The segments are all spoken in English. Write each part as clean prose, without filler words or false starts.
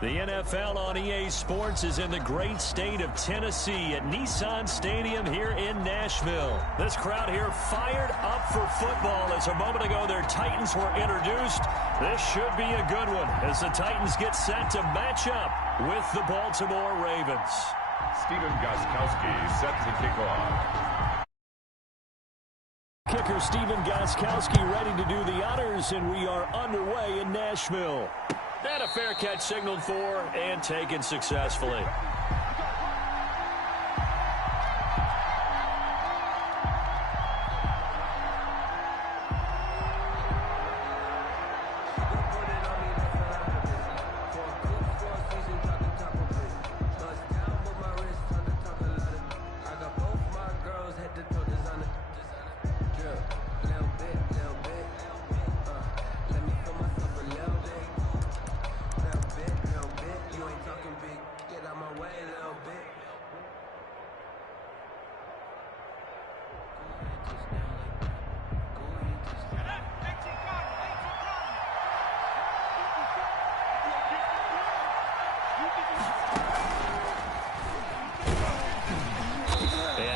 The NFL on EA Sports is in the great state of Tennessee at Nissan Stadium here in Nashville. This crowd here fired up for football as a moment ago their Titans were introduced. This should be a good one as the Titans get set to match up with the Baltimore Ravens. Stephen Gostkowski set to kick off. Kicker Stephen Gostkowski ready to do the honors, and we are underway in Nashville. And a fair catch signaled for and taken successfully.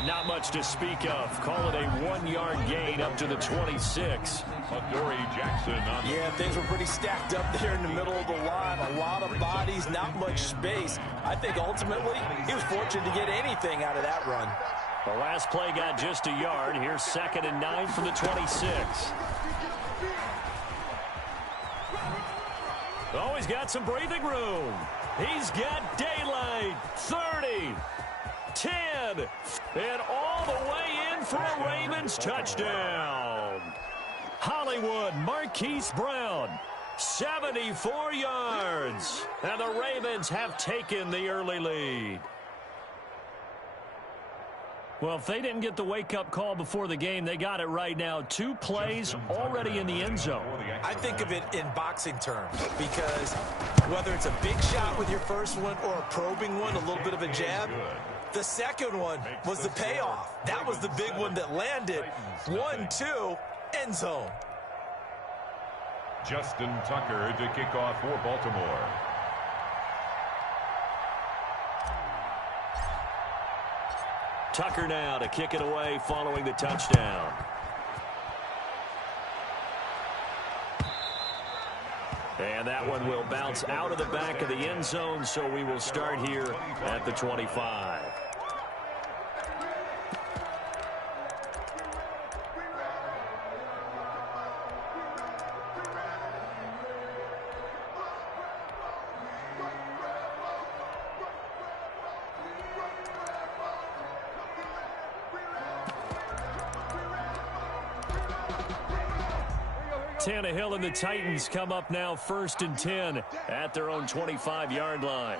Not much to speak of. Call it a 1-yard gain up to the 26. Dory Jackson on Yeah, things were pretty stacked up there in the middle of the line. A lot of bodies, not much space. I think ultimately he was fortunate to get anything out of that run. The last play got just a yard. Here's 2nd and 9 from the 26. Oh, he's got some breathing room. He's got daylight. 30. 10, and all the way in for a Ravens touchdown. Hollywood Marquise Brown, 74 yards, and the Ravens have taken the early lead. Well, if they didn't get the wake-up call before the game, they got it right now. 2 plays already in the end zone. I think of it in boxing terms because whether it's a big shot with your first one or a probing one, a little bit of a jab, the second one was the payoff. That was the big one that landed. 1-2, end zone. Justin Tucker to kick off for Baltimore. Tucker now to kick it away following the touchdown. And that one will bounce out of the back of the end zone, so we will start here at the 25. Tannehill and the Titans come up now 1st and 10 at their own 25-yard line.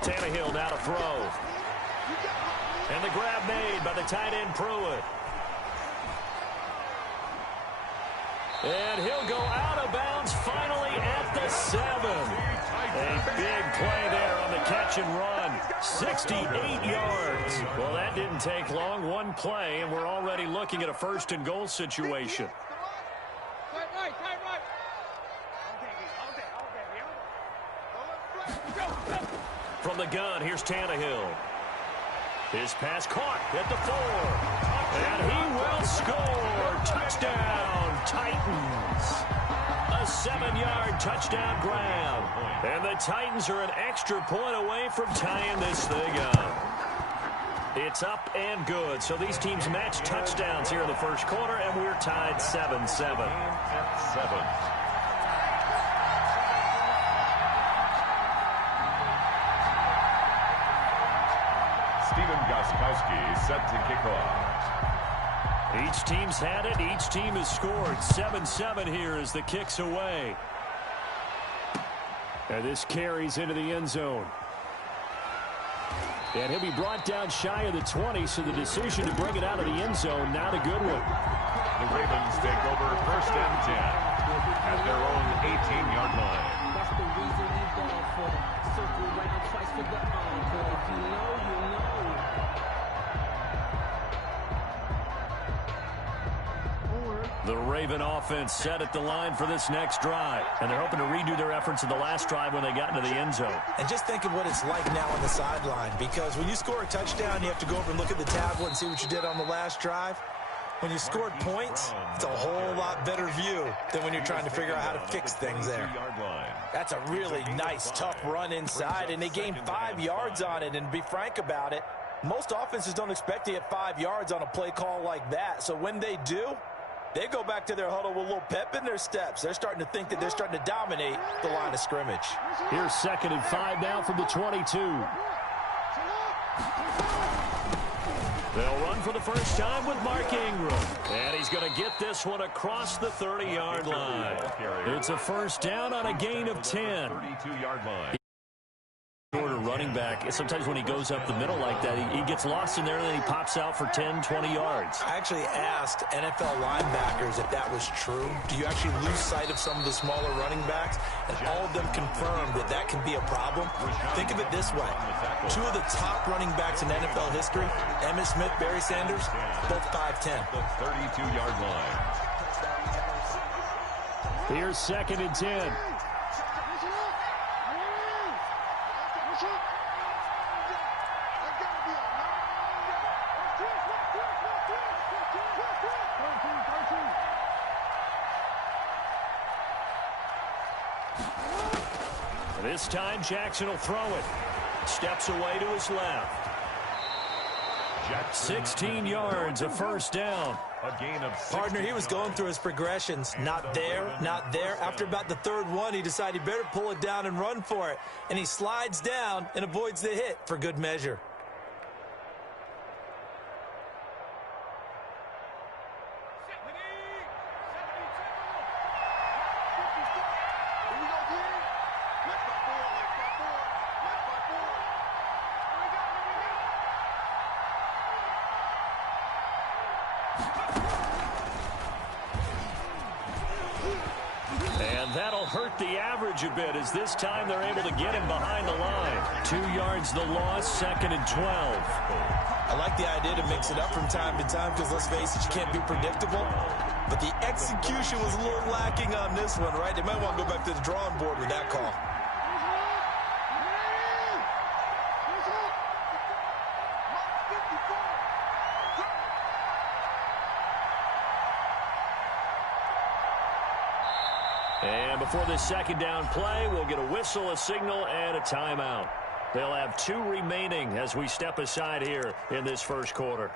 Tannehill now to throw. And the grab made by the tight end Pruitt. And he'll go out of bounds finally at the 7. A big play there on the catch and run. 68 yards. Well, that didn't take long. 1 play, and we're already looking at a 1st and goal situation. From the gun, here's Tannehill. His pass caught at the 4. And he will score. Touchdown, Titans. A 7-yard touchdown grab. And the Titans are an extra point away from tying this thing up. It's up and good. So these teams match touchdowns here in the first quarter, and we're tied 7-7. Stephen Gostkowski set to kick off. Each team's had it. Each team has scored. 7-7 here as the kick's away. And this carries into the end zone. And he'll be brought down shy of the 20, so the decision to bring it out of the end zone, not a good one. The Ravens take over 1st and 10 at their own 18-yard line. That's the reason we ball for. Circle round twice for the encore. If you know, you know. The Raven offense set at the line for this next drive, and they're hoping to redo their efforts in the last drive when they got into the end zone. And just think of what it's like now on the sideline, because when you score a touchdown, you have to go over and look at the tablet and see what you did on the last drive. When you scored points, it's a whole lot better view than when you're trying to figure out how to fix things there. That's a really nice, tough run inside, and they gained 5 yards on it. And to be frank about it, most offenses don't expect to get 5 yards on a play call like that. So when they do, they go back to their huddle with a little pep in their steps. They're starting to think that they're starting to dominate the line of scrimmage. Here's 2nd and 5 now from the 22. They'll run for the first time with Mark Ingram. And he's going to get this one across the 30-yard line. It's a first down on a gain of 10. 32-yard line. Running back, sometimes when he goes up the middle like that, he gets lost in there and then he pops out for 10, 20 yards. I actually asked NFL linebackers if that was true. Do you actually lose sight of some of the smaller running backs? And all of them confirmed that that can be a problem. Think of it this way. 2 of the top running backs in NFL history, Emmitt Smith, Barry Sanders, both 5'10". The 32-yard line. Here's 2nd and 10. This time, Jackson will throw it. Steps away to his left. 16 yards, a first down. A gain of 6. Partner, he was going through his progressions. Not there, not there. After about the 3rd one, he decided he better pull it down and run for it. And he slides down and avoids the hit for good measure. And that'll hurt the average a bit as this time they're able to get him behind the line. 2 yards the loss, 2nd and 12. I like the idea to mix it up from time to time because, let's face it, you can't be predictable. But the execution was a little lacking on this one, right? They might want to go back to the drawing board with that call. And before this 2nd down play, we'll get a whistle, a signal, and a timeout. They'll have 2 remaining as we step aside here in this first quarter.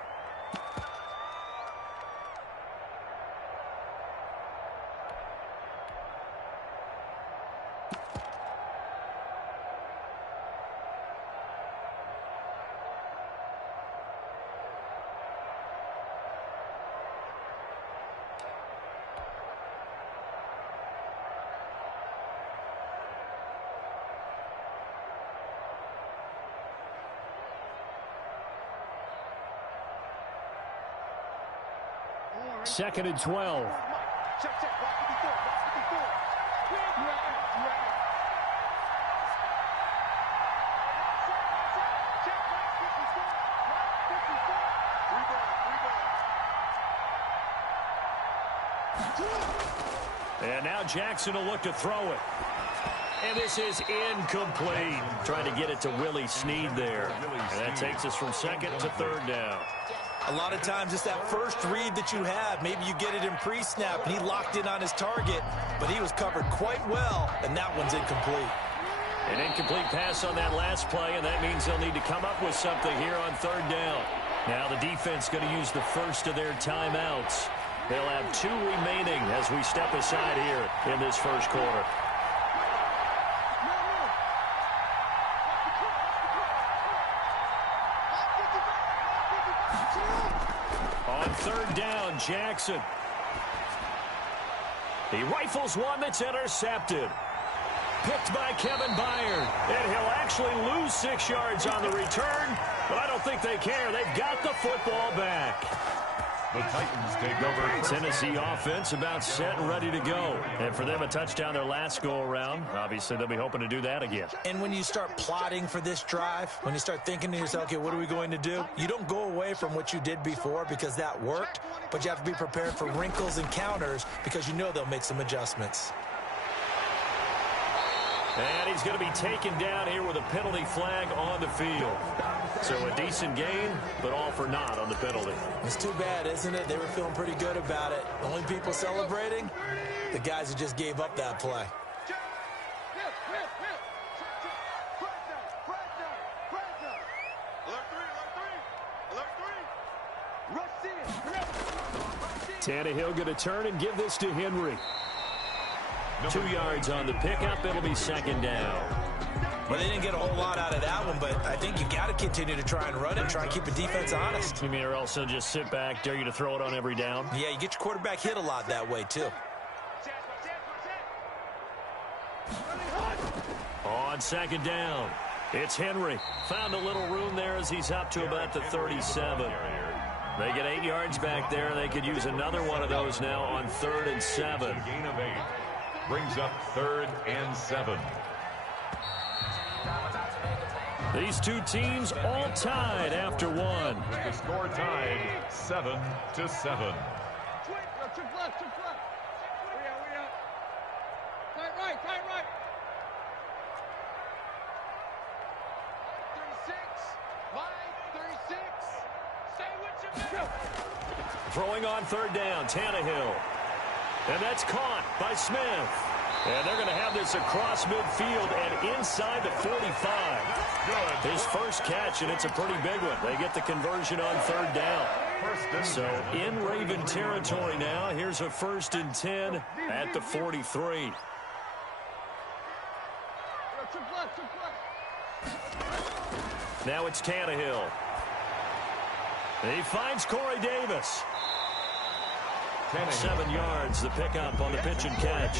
Second and 12. And now Jackson will look to throw it. And this is incomplete. Trying to get it to Willie Snead there. And that takes us from 2nd to 3rd down. A lot of times it's that first read that you have. Maybe you get it in pre-snap, and he locked in on his target, but he was covered quite well, and that one's incomplete. An incomplete pass on that last play, and that means they'll need to come up with something here on 3rd down. Now the defense going to use the first of their timeouts. They'll have 2 remaining as we step aside here in this first quarter. On 3rd down, Jackson. He rifles one that's intercepted. Picked by Kevin Byard. And he'll actually lose 6 yards on the return, but I don't think they care. They've got the football back. The Titans take over. Tennessee offense about set and ready to go. And for them, a touchdown their last go-around. Obviously, they'll be hoping to do that again. And when you start plotting for this drive, when you start thinking to yourself, okay, what are we going to do? You don't go away from what you did before because that worked, but you have to be prepared for wrinkles and counters because you know they'll make some adjustments. And he's going to be taken down here with a penalty flag on the field. So a decent game, but all for naught on the penalty. It's too bad, isn't it? They were feeling pretty good about it. The only people celebrating, the guys who just gave up that play. Tannehill going to turn and give this to Henry. 2 yards on the pickup. It'll be second down. Well, they didn't get a whole lot out of that one, but I think you got to continue to try and run it, try and keep the defense honest. You mean or else they'll just sit back, dare you to throw it on every down? Yeah, you get your quarterback hit a lot that way, too. On second down, it's Henry. Found a little room there as he's up to about the 37. They get 8 yards back there. They could use another one of those now on 3rd and 7. Gain of 8. Brings up 3rd and 7. These two teams all tied after one. The score tied 7-7. Throwing on 3rd down, Tannehill. And that's caught by Smith. And they're going to have this across midfield and inside the 45. Good. His first catch, and it's a pretty big one. They get the conversion on 3rd down. So in Raven territory now. Here's a 1st and 10 at the 43. Now it's Tannehill. He finds Corey Davis. 7 yards, the pickup on the pitch and catch.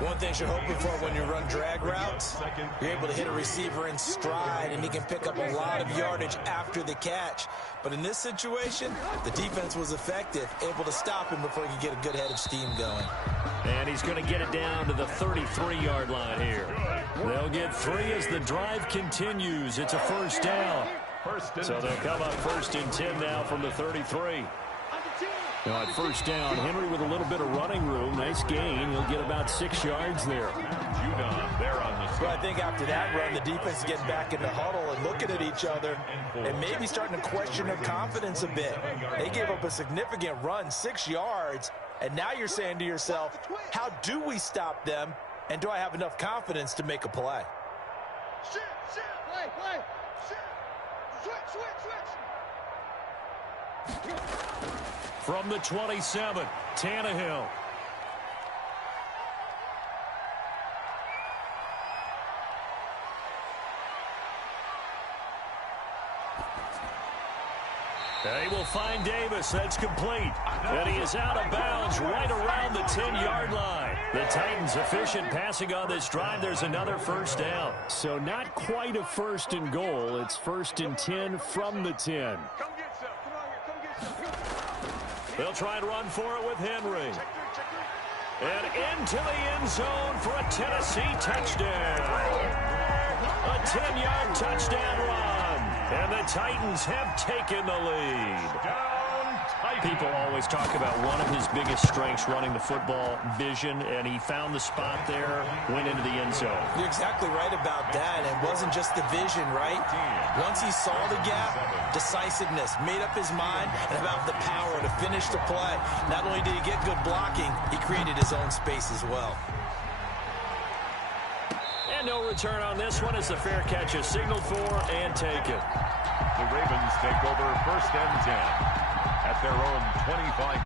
One thing you're hoping for when you run drag routes, you're able to hit a receiver in stride, and he can pick up a lot of yardage after the catch. But in this situation, the defense was effective, able to stop him before he could get a good head of steam going. And he's going to get it down to the 33-yard line here. They'll get 3 as the drive continues. It's a 1st down. So they'll come up 1st and 10 now from the 33. Now at 1st down, Henry with a little bit of running room. Nice gain. He'll get about 6 yards there. Well, I think after that run, the defense is getting back in the huddle and looking at each other and maybe starting to question their confidence a bit. They gave up a significant run, 6 yards, and now you're saying to yourself, how do we stop them, and do I have enough confidence to make a play? Play. Switch. From the 27, Tannehill. They will find Davis. That's complete. And he is out of bounds right around the 10-yard line. The Titans efficient passing on this drive. There's another 1st down. So not quite a 1st and goal. It's 1st and 10 from the 10. They'll try and run for it with Henry. And into the end zone for a Tennessee touchdown. A 10-yard touchdown run. And the Titans have taken the lead. People always talk about one of his biggest strengths running the football, vision, and he found the spot there, went into the end zone. You're exactly right about that. It wasn't just the vision, right? Once he saw the gap, decisiveness, made up his mind, and about the power to finish the play. Not only did he get good blocking, he created his own space as well. And no return on this one as the fair catch is signaled for and taken. The Ravens take over 1st and 10 at their own 25.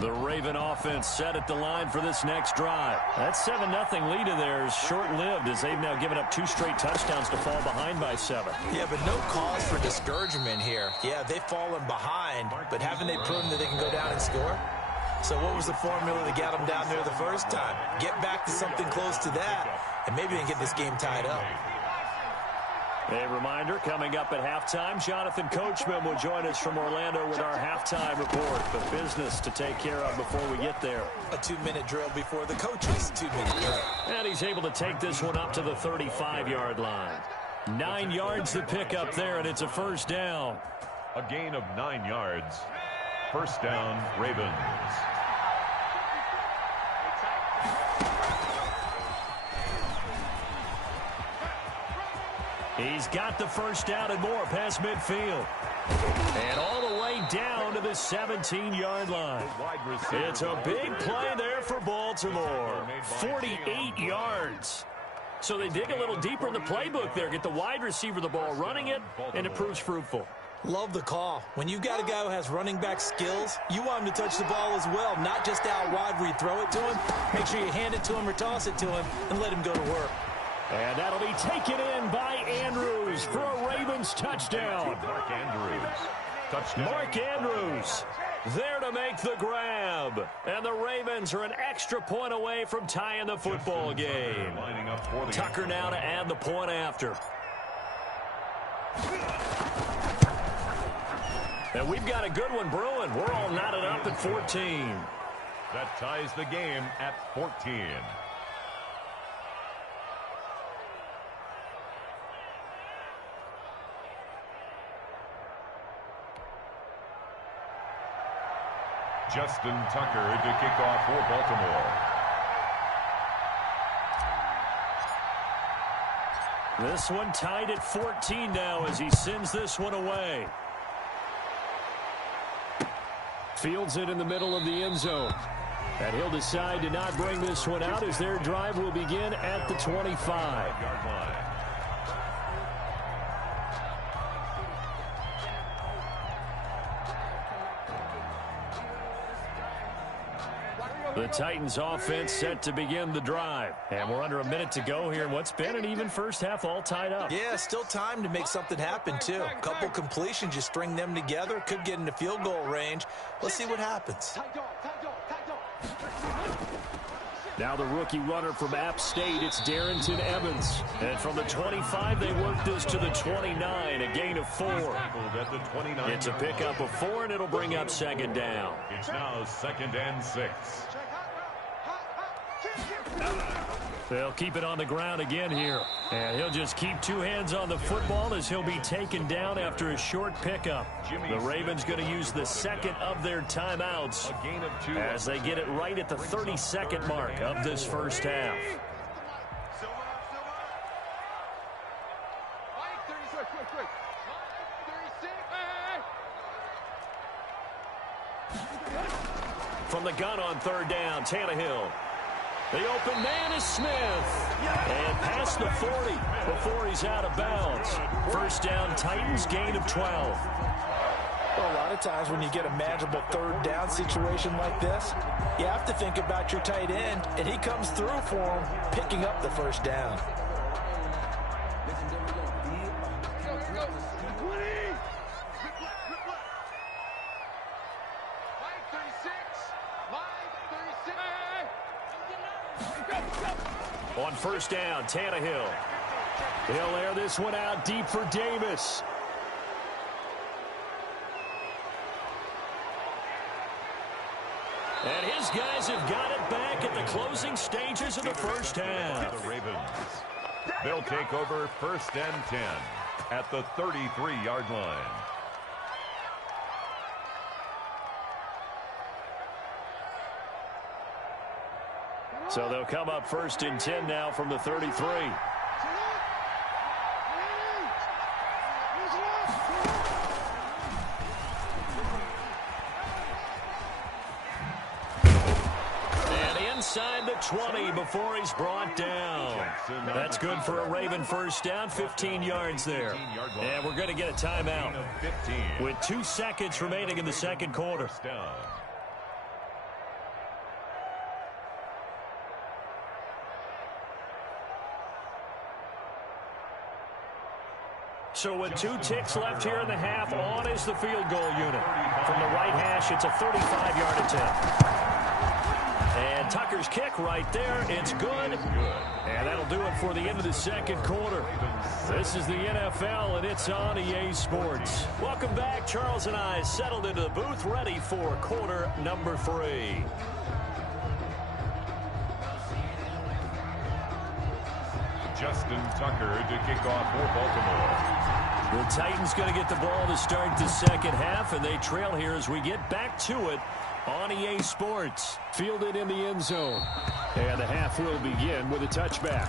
The Raven offense set at the line for this next drive. That 7-0 lead of theirs short-lived as they've now given up 2 straight touchdowns to fall behind by 7. Yeah, but no cause for discouragement here. Yeah, they've fallen behind, but haven't they proven that they can go down and score? So what was the formula that got them down there the first time? Get back to something close to that, and maybe they can get this game tied up. A reminder, coming up at halftime, Jonathan Coachman will join us from Orlando with our halftime report. But business to take care of before we get there. A 2-minute drill before the coach's 2-minute drill. And he's able to take this one up to the 35-yard line. 9 yards to pick up there, and it's a first down. A gain of 9 yards. First down, Ravens. He's got the first down and more past midfield. And all the way down to the 17-yard line. It's a big play there for Baltimore. 48 yards. So they dig a little deeper in the playbook there. Get the wide receiver the ball, running it, and it proves fruitful. Love the call. When you got a guy who has running back skills, you want him to touch the ball as well, not just out wide where you throw it to him. Make sure you hand it to him or toss it to him and let him go to work. And that'll be taken in by Andrews for a Ravens touchdown. Mark Andrews. Touchdown. Mark Andrews there to make the grab. And the Ravens are an extra point away from tying the football game. Tucker now to add the point after. And we've got a good one brewing. We're all knotted up at 14. That ties the game at 14. Justin Tucker to kick off for Baltimore. This one tied at 14 now as he sends this one away. Fields it in the middle of the end zone. And he'll decide to not bring this one out as their drive will begin at the 25-yard line. The Titans offense set to begin the drive. And we're under a minute to go here in what's been an even first half, all tied up. Yeah, still time to make something happen, too. A couple completions, you string them together, could get into field goal range. Let's see what happens. Now the rookie runner from App State, it's Darrington Evans. And from the 25, they work this to the 29, a gain of 4. It's a pickup of 4, and it'll bring up second down. It's now 2nd and 6. They'll keep it on the ground again here. And he'll just keep 2 hands on the football as he'll be taken down after a short pickup. The Ravens going to use the second of their timeouts as they get it right at the 32nd mark of this first half. From the gun on third down, Tannehill. The open man is Smith. And past the 40 before he's out of bounds. First down, Titans, gain of 12. Well, a lot of times when you get a manageable third down situation like this, you have to think about your tight end, and he comes through for him, picking up the first down. On first down, Tannehill. He'll air this one out deep for Davis. And his guys have got it back at the closing stages of the first half. The Ravens. They'll take over 1st and 10 at the 33-yard line. So they'll come up 1st and 10 now from the 33. And inside the 20 before he's brought down. That's good for a Raven first down, 15 yards there. And we're going to get a timeout with 2 seconds remaining in the second quarter. So with 2 ticks left here in the half, on is the field goal unit. From the right hash, it's a 35-yard attempt. Tucker's kick right there. It's good. And that'll do it for the end of the second quarter. This is the NFL, and it's on EA Sports. Welcome back. Charles and I settled into the booth, ready for quarter number 3. Justin Tucker to kick off for Baltimore. The Titans going to get the ball to start the second half, and they trail here as we get back to it on EA Sports. Fielded in the end zone. And the half will begin with a touchback.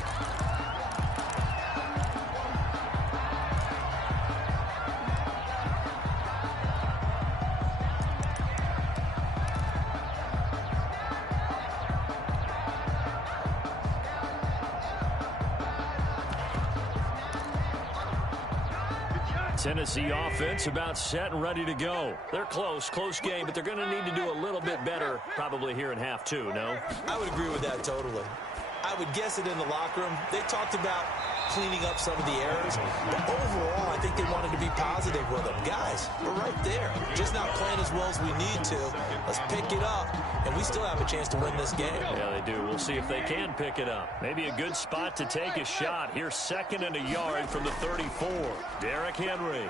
Tennessee offense about set and ready to go. They're close game, but they're going to need to do a little bit better probably here in half 2, no? I would agree with that totally. I would guess it in the locker room. They talked about cleaning up some of the errors, but overall, I think they wanted to be positive with them. Guys, we're right there. Just not playing as well as we need to. Let's pick it up, and we still have a chance to win this game. Yeah, they do. We'll see if they can pick it up. Maybe a good spot to take a shot. Here's 2nd and a yard from the 34. Derrick Henry.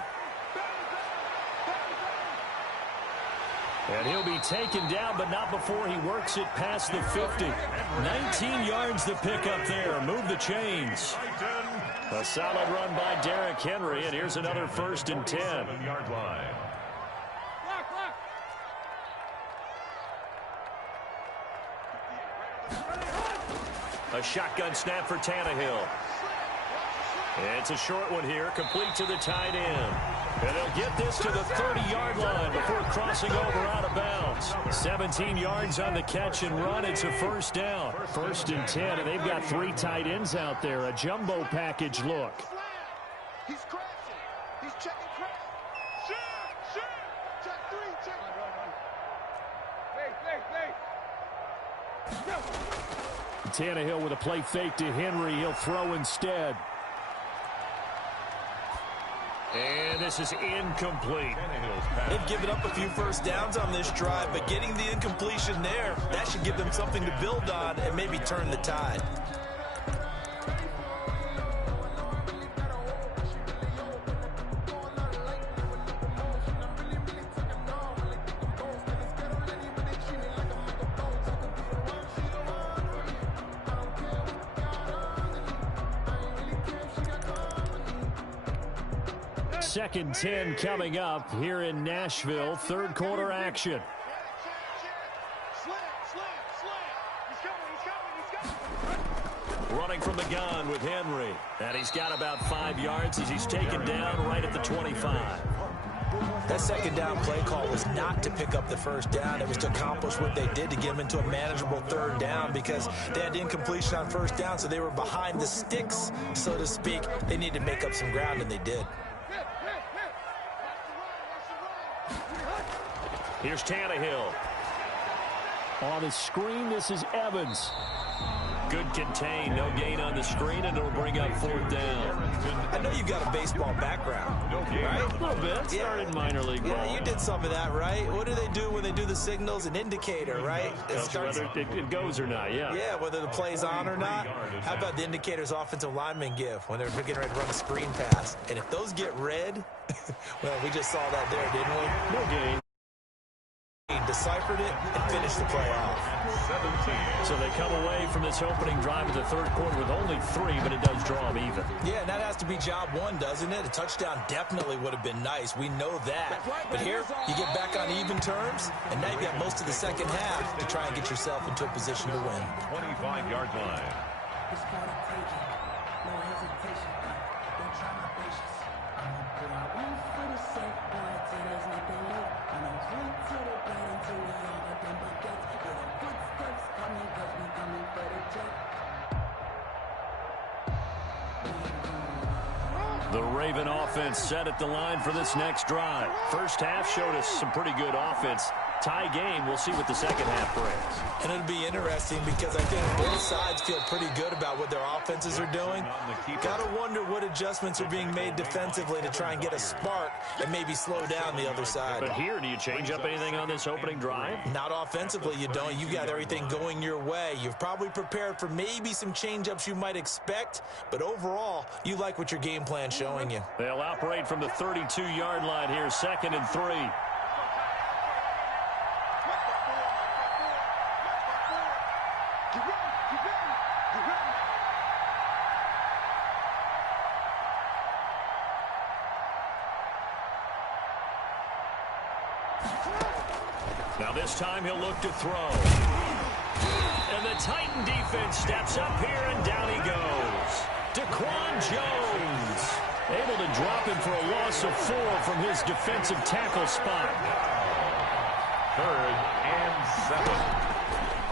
And he'll be taken down, but not before he works it past the 50. 19 yards to pick up there. Move the chains. A solid run by Derrick Henry, and here's another 1st and 10. Yard line. A shotgun snap for Tannehill. It's a short one here, complete to the tight end. And they'll get this to the 30-yard line before crossing over out of bounds. 17 yards on the catch and run. It's a 1st down. 1st and 10, and they've got 3 tight ends out there. A jumbo package look. He's crashing. He's checking crash. Shoot. Check 3. Check. Wait. Tannehill with a play fake to Henry. He'll throw instead. And this is incomplete. They've given up a few 1st downs on this drive, but getting the incompletion there, that should give them something to build on and maybe turn the tide. Second 10 coming up here in Nashville. 3rd quarter action. Running from the gun with Henry. And he's got about 5 yards as he's taken down right at the 25. That 2nd down play call was not to pick up the 1st down. It was to accomplish what they did to get them into a manageable 3rd down because they had incompletion on 1st down, so they were behind the sticks, so to speak. They needed to make up some ground, and they did. Here's Tannehill. On the screen, this is Evans. Good contain, no gain on the screen, and it'll bring up 4th down. I know you've got a baseball background, right? A little bit. Started minor league ball. Yeah, you did some of that, right? What do they do when they do the signals? An indicator, right? Whether it goes or not, yeah. Yeah, whether the play's on or not. How about the indicators offensive linemen give when they're getting ready to run a screen pass? And if those get red, well, we just saw that there, didn't we? No gain. Deciphered it and finished the play off. 17. So they come away from this opening drive of the 3rd quarter with only 3, but it does draw them even. Yeah, and that has to be job 1, doesn't it? A touchdown definitely would have been nice. We know that. But here, you get back on even terms, and now you've got most of the second half to try and get yourself into a position to win. 25-yard line. It's called a taking. No hesitation. Don't try my patience. I'ma put out one for the safe boy till there's nothing left. And I'm sweet to the bed until we all got them buckets. Yeah, the footsteps coming cause we coming for the check. The Raven offense set at the line for this next drive. First half showed us some pretty good offense. tie game. We'll see what the second half brings. And it'll be interesting because I think both sides feel pretty good about what their offenses are doing. Got to wonder what adjustments are being made defensively to try and get a spark and maybe slow down the other side. But here, do you change up anything on this opening drive? Not offensively, you don't. You've got everything going your way. You've probably prepared for maybe some change-ups you might expect, but overall, you like what your game plan's showing you. They'll operate from the 32-yard line here, 2nd and 3. Now this time he'll look to throw. And the Titan defense steps up here, and down he goes. Daquan Jones able to drop him for a loss of 4 from his defensive tackle spot. 3rd and 7.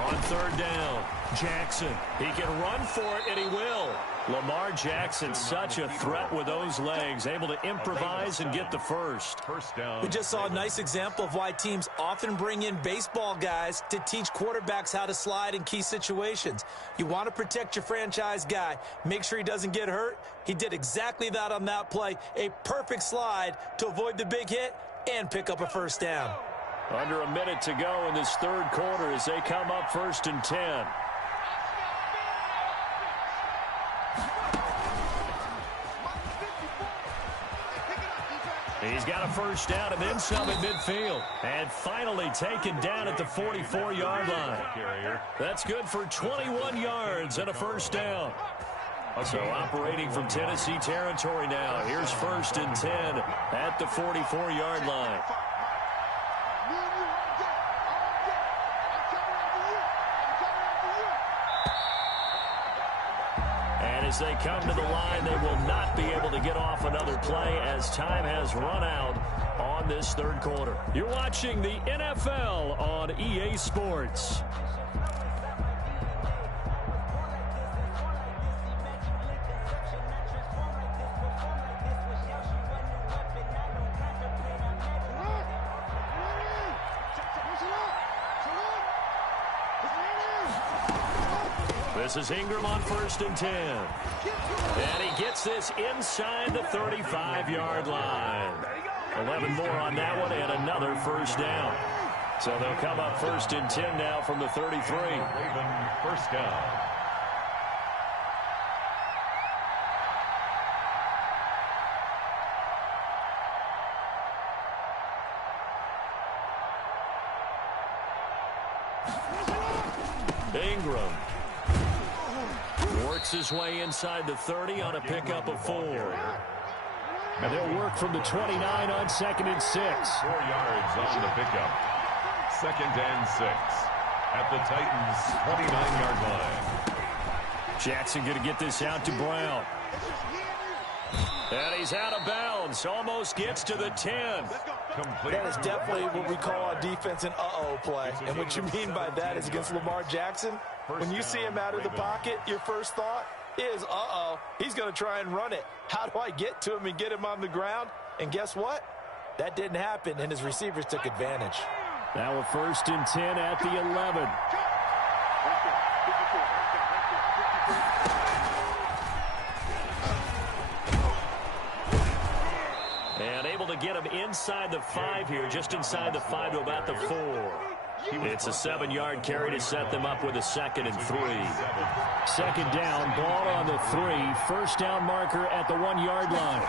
On 3rd down, Jackson. He can run for it, and he will. Lamar Jackson, such a threat with those legs, able to improvise and get the first. First down. We just saw a nice example of why teams often bring in baseball guys to teach quarterbacks how to slide in key situations. You want to protect your franchise guy. Make sure he doesn't get hurt. He did exactly that on that play. A perfect slide to avoid the big hit and pick up a first down. Under a minute to go in this 3rd quarter as they come up 1st and 10. He's got a first down and then some at midfield. And finally taken down at the 44-yard line. That's good for 21 yards and a first down. So operating from Tennessee territory now. Here's 1st and 10 at the 44-yard line. As they come to the line, they will not be able to get off another play as time has run out on this 3rd quarter. You're watching the NFL on EA Sports. This is Ingram on 1st and 10. And he gets this inside the 35-yard line. 11 more on that one and another first down. So they'll come up 1st and 10 now from the 33. First down. Ingram works his way inside the 30 on a pickup of 4. And they'll work from the 29 on 2nd and 6. 4 yards on the pickup. 2nd and 6 at the Titans' 29-yard line. Jackson going to get this out to Brown. And he's out of bounds. Almost gets to the 10. That is definitely what we call on defense an uh-oh play. And what you mean by that is against Lamar Jackson, when you see him out of the pocket, your first thought is, uh-oh, he's going to try and run it. How do I get to him and get him on the ground? And guess what? That didn't happen, and his receivers took advantage. Now a 1st and 10 at the 11. And able to get him inside the 5 here, just inside the 5 to about the 4. It's a 7-yard carry to set them up with a 2nd and 3. 2nd down, ball on the 3. First down marker at the 1-yard line.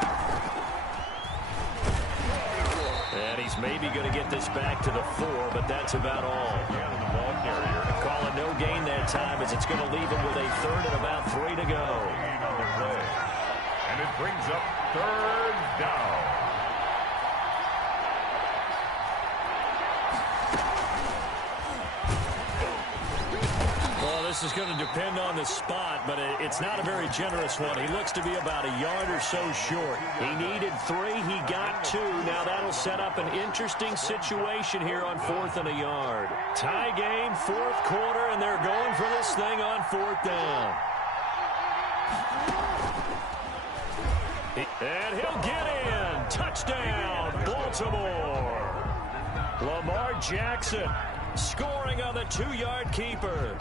And he's maybe going to get this back to the 4, but that's about all. Calling no gain that time as it's going to leave him with a 3rd and about 3 to go. And it brings up 3rd down. This is going to depend on the spot, but it's not a very generous one. He looks to be about a yard or so short. He needed 3. He got 2. Now that'll set up an interesting situation here on 4th and a yard. Tie game, 4th quarter, and they're going for this thing on 4th down. And he'll get in. Touchdown, Baltimore. Lamar Jackson scoring on the 2-yard keeper.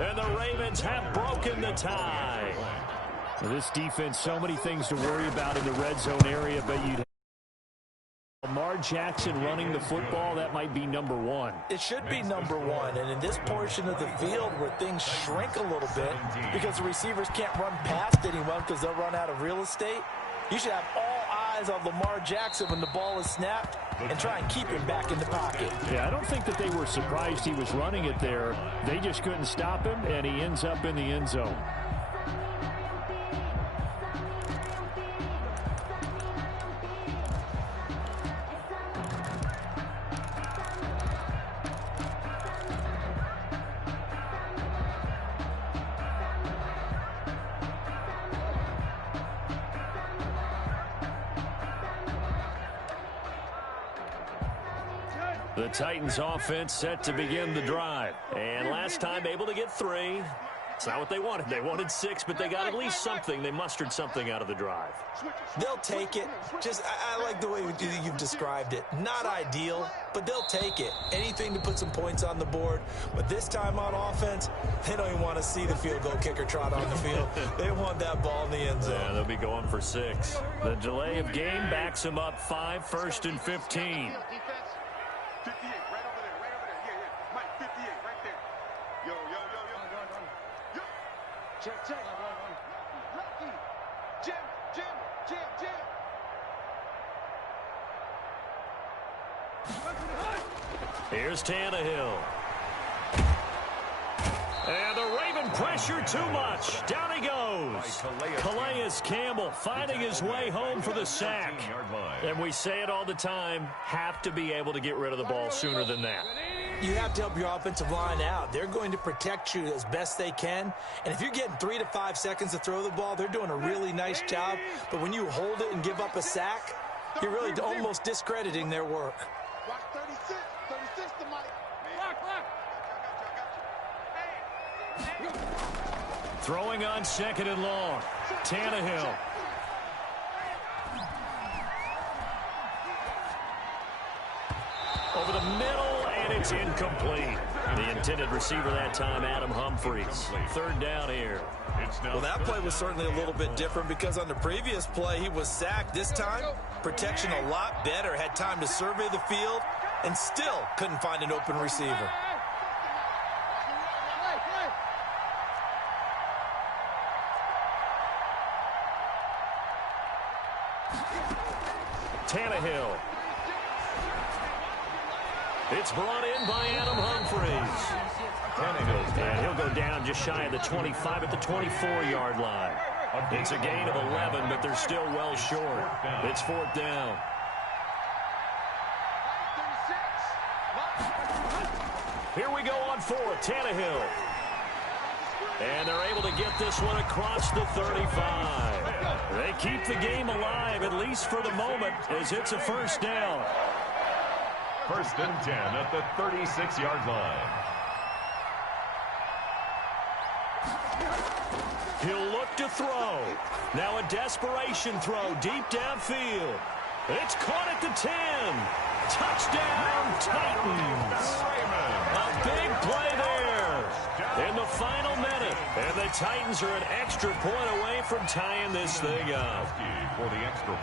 And the Ravens have broken the tie. This defense, so many things to worry about in the red zone area, but you'd have Lamar Jackson running the football, that might be number one. It should be number one, and in this portion of the field where things shrink a little bit because the receivers can't run past anyone because they'll run out of real estate, you should have all eyes on Lamar Jackson when the ball is snapped and try and keep him back in the pocket. Yeah, I don't think that they were surprised he was running it there. They just couldn't stop him, and he ends up in the end zone. The Titans offense set to begin the drive. And last time able to get 3. It's not what they wanted. They wanted 6, but they got at least something. They mustered something out of the drive. They'll take it. I like the way you've described it. Not ideal, but they'll take it. Anything to put some points on the board. But this time on offense, they don't even want to see the field goal kicker trot on the field. They want that ball in the end zone. Yeah, they'll be going for 6. The delay of game backs them up 5, 1st and 15. 58, right over there, right over there. Yeah. Mike, 58, right there. Yo. Check. Lucky. Jim. Here's Tannehill. And the Raven pressure too much. Down he goes. Calais Campbell finding his way home for the sack. And we say it all the time, have to be able to get rid of the ball sooner than that. You have to help your offensive line out. They're going to protect you as best they can. And if you're getting 3 to 5 seconds to throw the ball, they're doing a really nice job. But when you hold it and give up a sack, you're really almost discrediting their work. Watch 36 to Mike. Throwing on 2nd and long. Tannehill. Over the middle, and it's incomplete. The intended receiver that time, Adam Humphries. 3rd down here. Well, that play was certainly a little bit different because on the previous play, he was sacked. This time, protection a lot better. Had time to survey the field and still couldn't find an open receiver. Tannehill. It's brought in by Adam Humphries. And he'll go down just shy of the 25 at the 24-yard line. It's a gain of 11, but they're still well short. It's 4th down. Here we go on 4th. Tannehill. And they're able to get this one across the 35. They keep the game alive, at least for the moment, as it's a 1st down. 1st and 10 at the 36-yard line. He'll look to throw. Now a desperation throw deep downfield. It's caught at the 10. Touchdown, Titans. A big play there in the final minute. And the Titans are an extra point away from tying this thing up.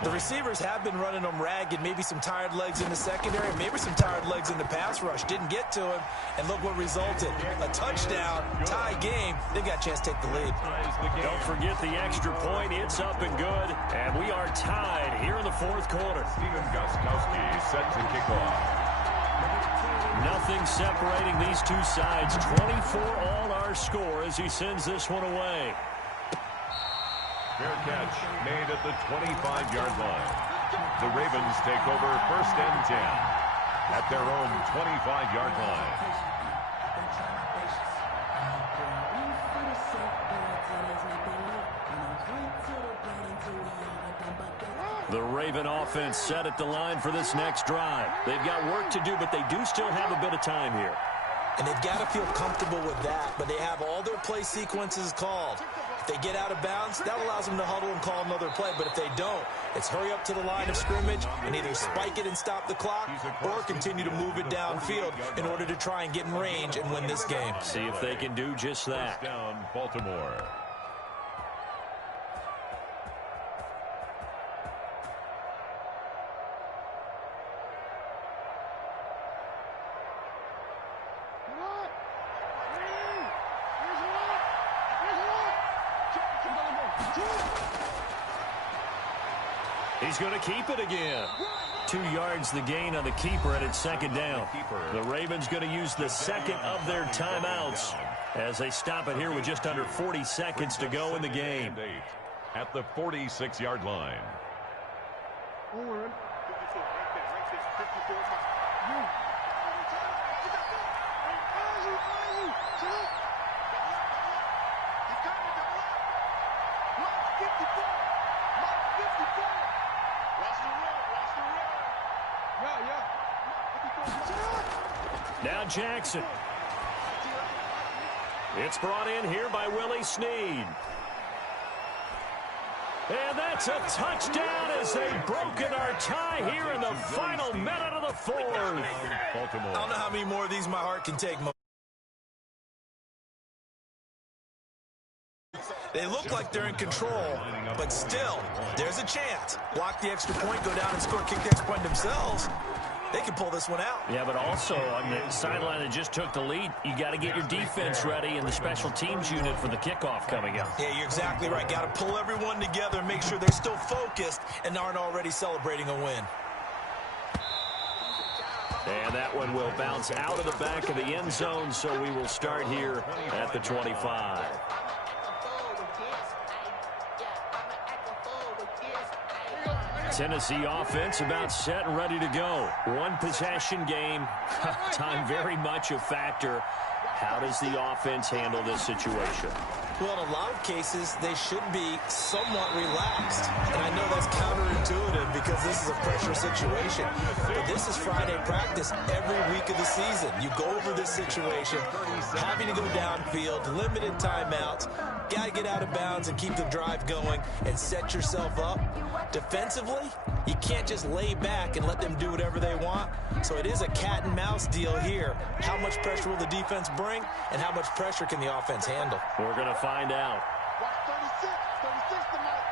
The receivers have been running them ragged. Maybe some tired legs in the secondary, maybe some tired legs in the pass rush. Didn't get to him, and look what resulted. A touchdown, tie game. They've got a chance to take the lead. Don't forget the extra point. It's up and good, and we are tied here in the 4th quarter. Steven Gostkowski set to kick off. Nothing separating these two sides. 24 all our score as he sends this one away. Fair catch made at the 25-yard line. The Ravens take over 1st and 10 at their own 25-yard line. The Raven offense set at the line for this next drive. They've got work to do, but they do still have a bit of time here. And they've got to feel comfortable with that, but they have all their play sequences called. If they get out of bounds, that allows them to huddle and call another play. But if they don't, it's hurry up to the line of scrimmage and either spike it and stop the clock or continue to move it downfield in order to try and get in range and win this game. See if they can do just that. First down, Baltimore. He's going to keep it again. 2 yards the gain on the keeper, and it's second down. The Ravens going to use the second of their timeouts as they stop it here with just under 40 seconds to go in the game. At the 46-yard line. Now Jackson. It's brought in here by Willie Snead. And that's a touchdown as they've broken our tie here in the final minute of the fourth. Baltimore. I don't know how many more of these my heart can take. They look like they're in control, but still, there's a chance. Block the extra point, go down and score, kick the extra point themselves. They can pull this one out. Yeah, but also on the sideline that just took the lead, you got to get your defense ready and the special teams unit for the kickoff coming up. Yeah, you're exactly right. Got to pull everyone together and make sure they're still focused and aren't already celebrating a win. And that one will bounce out of the back of the end zone, so we will start here at the 25. Tennessee offense about set and ready to go. One possession game. Time very much a factor. How does the offense handle this situation? Well, in a lot of cases, they should be somewhat relaxed. And I know that's counterintuitive because this is a pressure situation. But this is Friday practice every week of the season. You go over this situation, having to go downfield, limited timeouts, got to get out of bounds and keep the drive going and set yourself up. Defensively, you can't just lay back and let them do whatever they want. So it is a cat and mouse deal here. How much pressure will the defense bring and how much pressure can the offense handle? We're going to find out. Watch 36 tonight.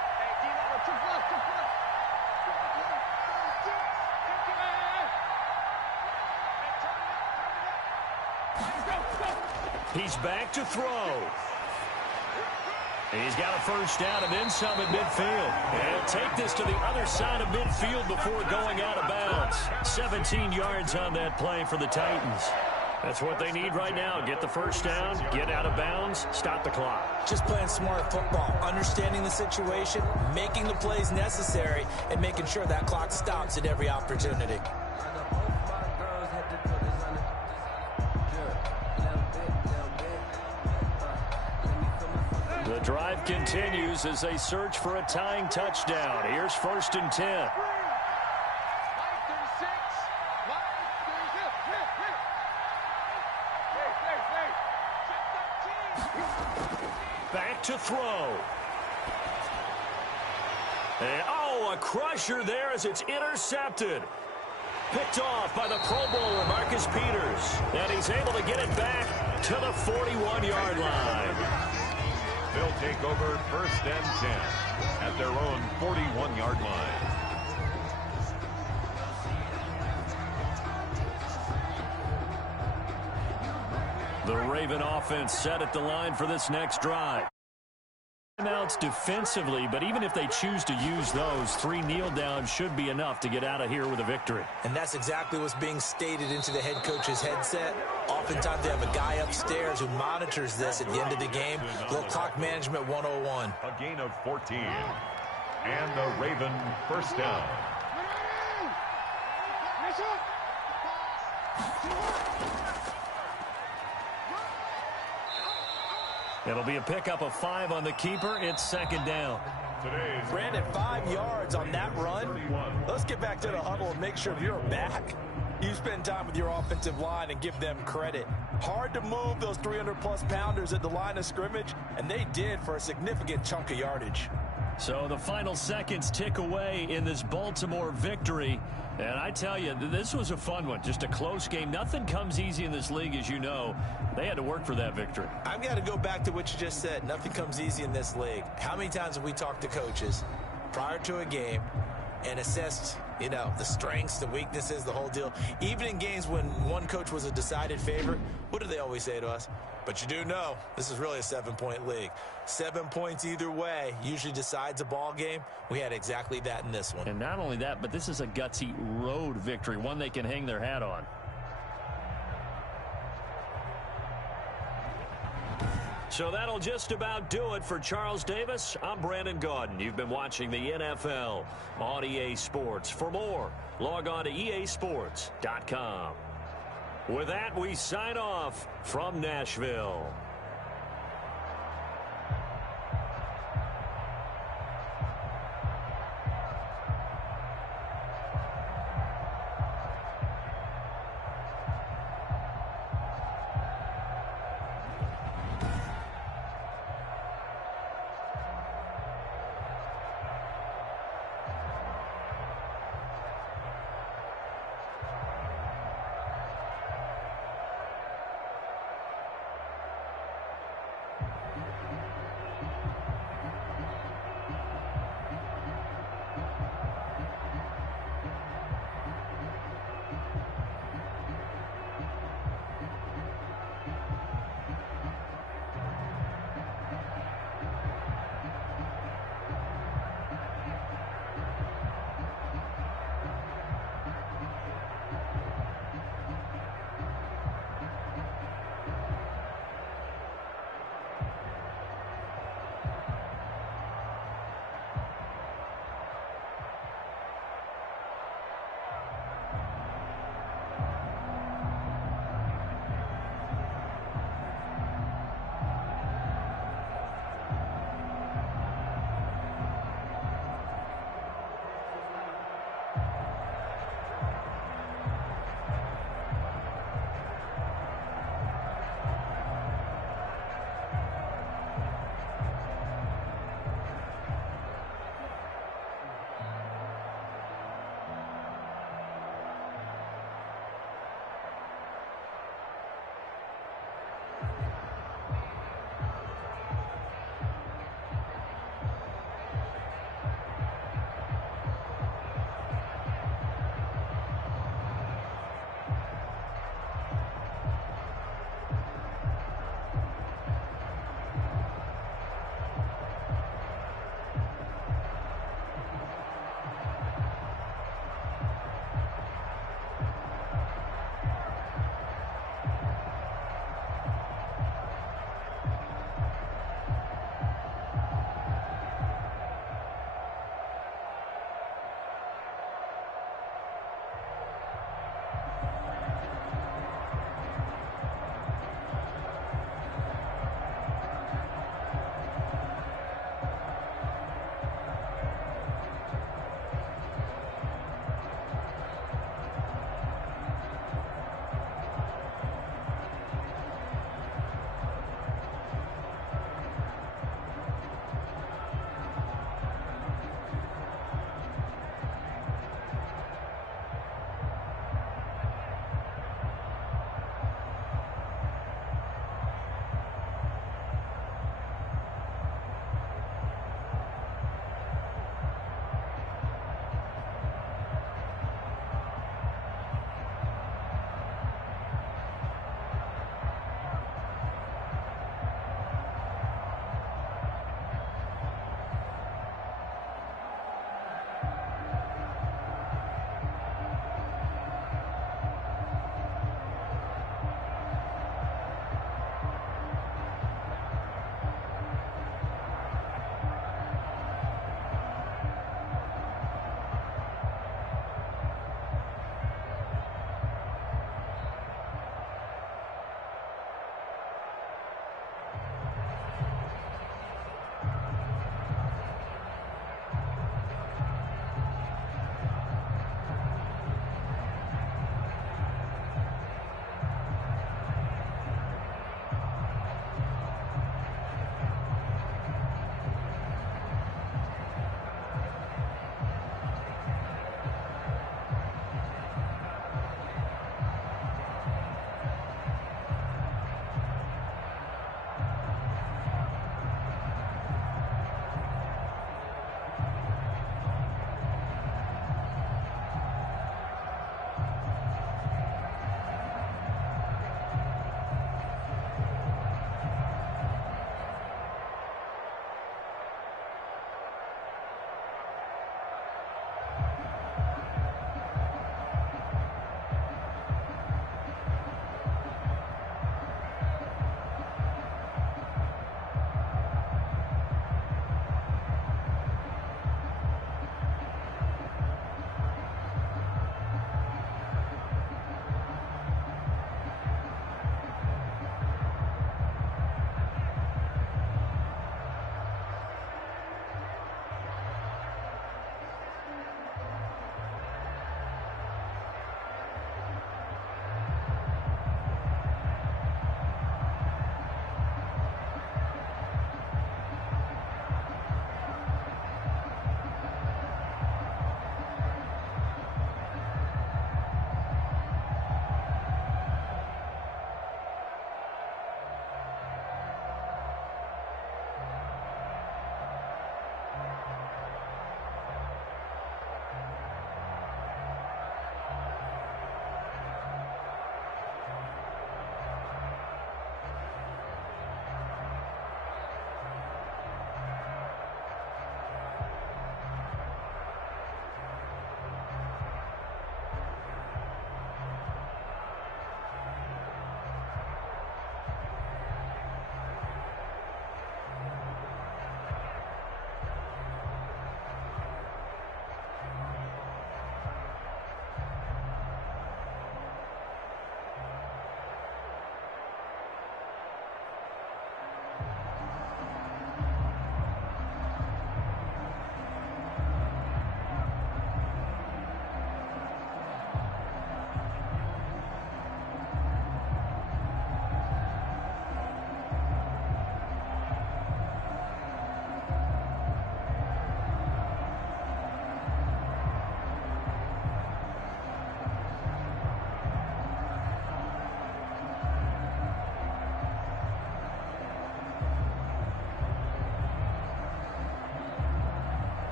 Hey, He's back to throw. He's got a first down and then some at midfield. And he'll take this to the other side of midfield before going out of bounds. 17 yards on that play for the Titans. That's what they need right now. Get the first down, get out of bounds, stop the clock. Just playing smart football, understanding the situation, making the plays necessary, and making sure that clock stops at every opportunity. The drive continues as they search for a tying touchdown. Here's 1st and 10. Back to throw. And, a crusher there as it's intercepted. Picked off by the Pro Bowler, Marcus Peters. And he's able to get it back to the 41-yard line. They'll take over 1st and 10 at their own 41-yard line. The Raven offense set at the line for this next drive. Timeouts defensively, but even if they choose to use those, 3 kneel downs should be enough to get out of here with a victory. And that's exactly what's being stated into the head coach's headset. Oftentimes they have a guy upstairs who monitors this at the end of the game. Little clock management 101. A gain of 14. And the Raven first down. It'll be a pickup of 5 on the keeper. It's 2nd down. Brandon, 5 yards on that run. Let's get back to the huddle and make sure you're back. You spend time with your offensive line and give them credit. Hard to move those 300-plus pounders at the line of scrimmage, and they did for a significant chunk of yardage. So the final seconds tick away in this Baltimore victory. And I tell you, this was a fun one. Just a close game. Nothing comes easy in this league, as you know. They had to work for that victory. I've got to go back to what you just said. Nothing comes easy in this league. How many times have we talked to coaches prior to a game and assessed, you know, the strengths, the weaknesses, the whole deal? Even in games when one coach was a decided favorite, what do they always say to us? But you do know this is really a 7-point league. 7 points either way usually decides a ball game. We had exactly that in this one. And not only that, but this is a gutsy road victory, one they can hang their hat on. So that'll just about do it for Charles Davis. I'm Brandon Gaudin. You've been watching the NFL on EA Sports. For more, log on to easports.com. With that, we sign off from Nashville.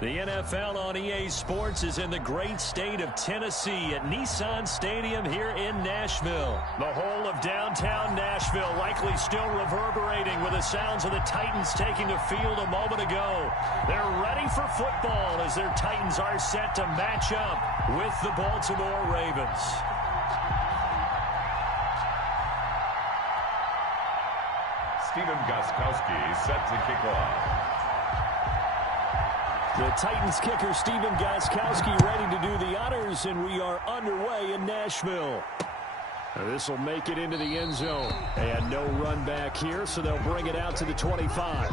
The NFL on EA Sports is in the great state of Tennessee at Nissan Stadium here in Nashville. The whole of downtown Nashville likely still reverberating with the sounds of the Titans taking the field a moment ago. They're ready for football as their Titans are set to match up with the Baltimore Ravens. Stephen Gostkowski set to kick off. The Titans kicker Stephen Gostkowski ready to do the honors, and we are underway in Nashville. This will make it into the end zone. And no run back here, so they'll bring it out to the 25.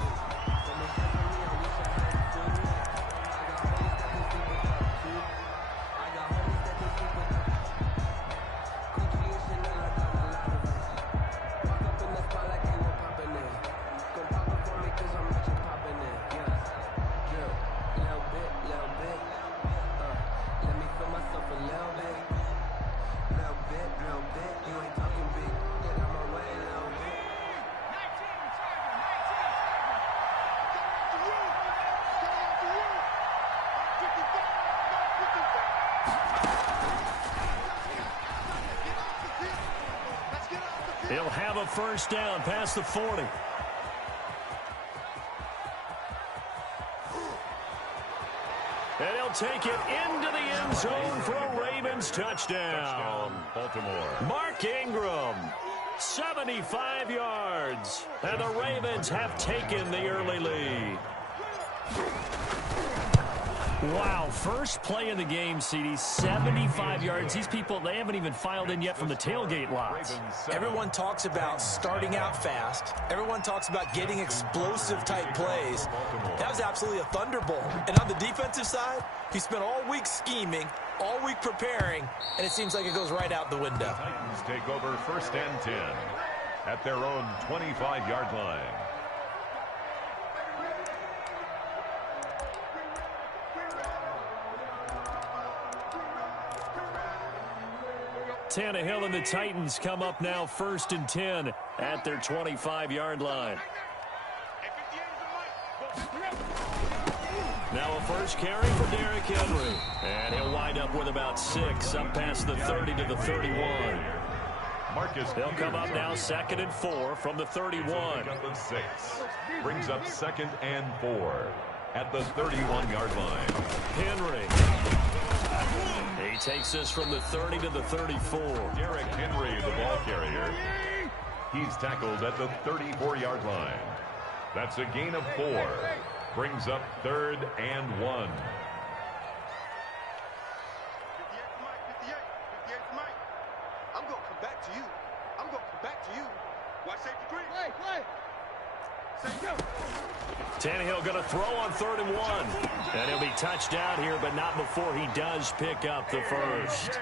He'll have a first down past the 40. And he'll take it into the end zone for a Ravens touchdown. Baltimore. Mark Ingram, 75 yards. And the Ravens have taken the early lead. Wow, first play in the game, CD, 75 yards. These people, they haven't even filed in yet from the tailgate lots. Everyone talks about starting out fast. Everyone talks about getting explosive-type plays. That was absolutely a thunderbolt. And on the defensive side, he spent all week scheming, all week preparing, and it seems like it goes right out the window. The Titans take over first and 10 at their own 25-yard line. Tannehill and the Titans come up now first and 10 at their 25-yard line. Now a first carry for Derrick Henry. And he'll wind up with about 6 up past the 30 to the 31. They'll come up now second and 4 from the 31. Brings up second and 4 at the 31-yard line. Henry. He takes this from the 30 to the 34. Derrick Henry, the ball carrier. He's tackled at the 34-yard line. That's a gain of 4. Brings up third and 1. 58 for Mike. I'm going to come back to you. I'm going to come back to you. Watch safety green. Play. Tannehill going to throw on 3rd and 1. And he'll be touched down here, but not before he does pick up the first.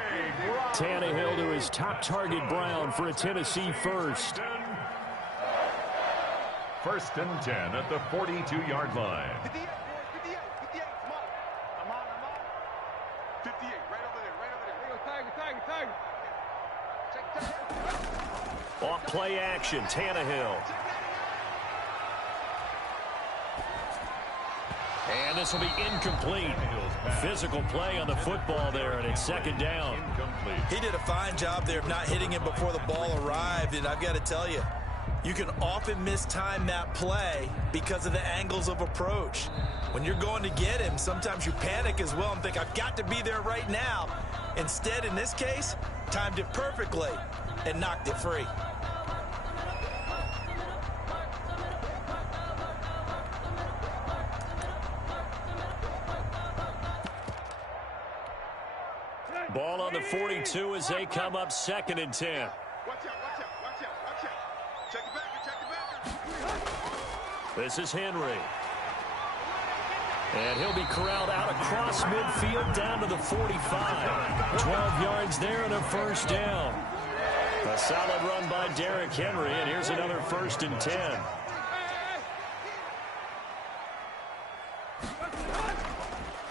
Tannehill to his top target, Brown, for a Tennessee first. First and 10 at the 42-yard line. 58, come on. I'm on. 58, right over there. Off play action, Tannehill. And this will be incomplete. Physical play on the football there, and it's second down. He did a fine job there of not hitting him before the ball arrived, and I've got to tell you, you can often mistime that play because of the angles of approach. When you're going to get him, sometimes you panic as well and think, I've got to be there right now. Instead, in this case, timed it perfectly and knocked it free. Ball on the 42 as they come up second and 10. Watch out. Check it back. This is Henry. And he'll be corralled out across midfield down to the 45. 12 yards there and a first down. A solid run by Derrick Henry, and here's another first and 10.